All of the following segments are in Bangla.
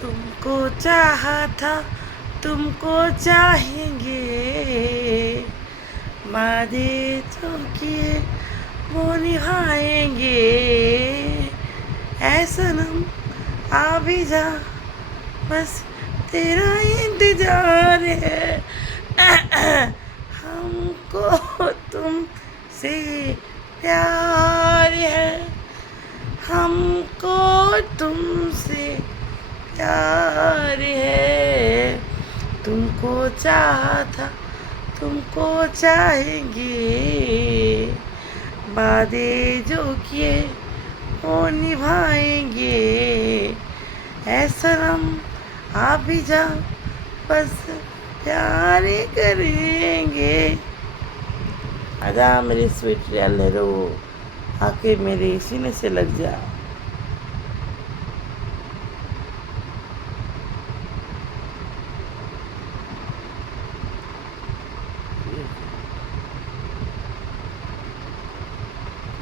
तुमको चाहा था तुमको चाहेंगे वादे जो किए वो निभाएंगे ऐ सनम आ भी जा बस तेरा इंतजार है हमको तुमसे प्यार है हमको तुमसे प्यार है तुमको चाहा था तुमको चाहेंगे वादे जो किए वो निभाएंगे ऐ सनम आप भी जा बस प्यार ही करेंगे आजा मेरी स्वीट रो आके मेरे सीने से लग जा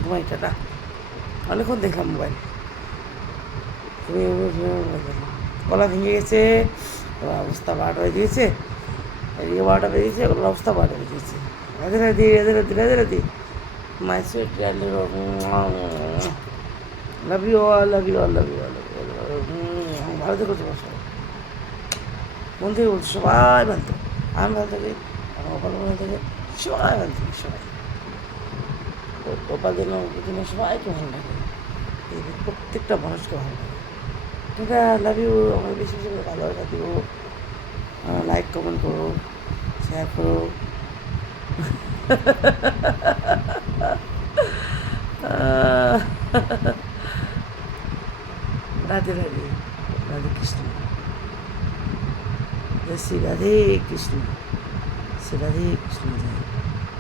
ঘুমাই টাটা অনেকক্ষণ দেখলাম মোবাইল গলা ভেঙে গেছে অবস্থা বারোটা হয়ে দিয়েছে এদিকে বারোটা বেরিয়েছে ওগুলোর অবস্থা বারোটা হয়ে দিয়েছে Radhe Radhe Radhe Radhe Radhe Radhe my sweet love you all love you all love you all ভালো থেকো তোমার সবাই মন থেকে বলছি সবাই ভালো থাকো আমি ভালো থাকি আমার ভালো ভালো থাকে সবাই ভালো থাকি সবাই গোপাল দিনে সবাইকে ভালো লাগে প্রত্যেকটা মানুষকে ভালো লাগে ঠিক আছে লাভ ইউ আমার বেশি বেশি করে ভালোবাসা দিও লাইক কমেন্ট করো শেয়ার করো রাধে রাধে রাধে কৃষ্ণ জয় শ্রী রাধে কৃষ্ণ শ্রী রাধে কৃষ্ণ জয়